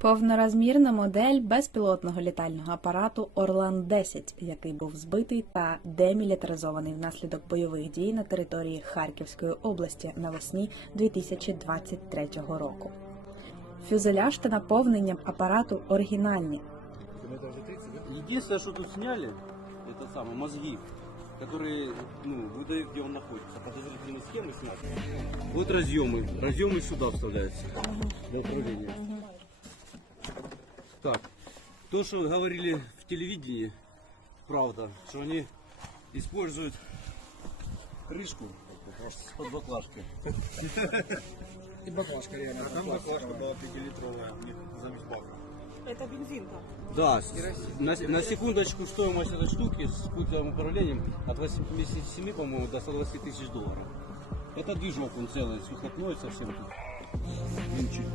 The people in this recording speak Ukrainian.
Повнорозмірна модель безпілотного літального апарату Орлан 10 який був збитий та демілітаризований внаслідок бойових дій на території Харківської області навесні 2023 року. Фюзеляж та наповнення апарату оригінальні. Единственное, что тут сняли, это самое, мозги, которые, ну, выдают, где он находится. Подозрительные схемы сняты. Вот разъемы. Разъемы сюда вставляются. Для управления. Так. То, что говорили в телевидении, правда, что они используют крышку под баклажкой. И баклажка реально. Там баклажка была 5-литровая у них замість бака. Это бензинка. Да, с- на, на секундочку стоимость этой штуки с пультовым управлением от 87, по-моему, до 120 тысяч долларов. Это движок, он целый, сухотной совсем тут. Винчик.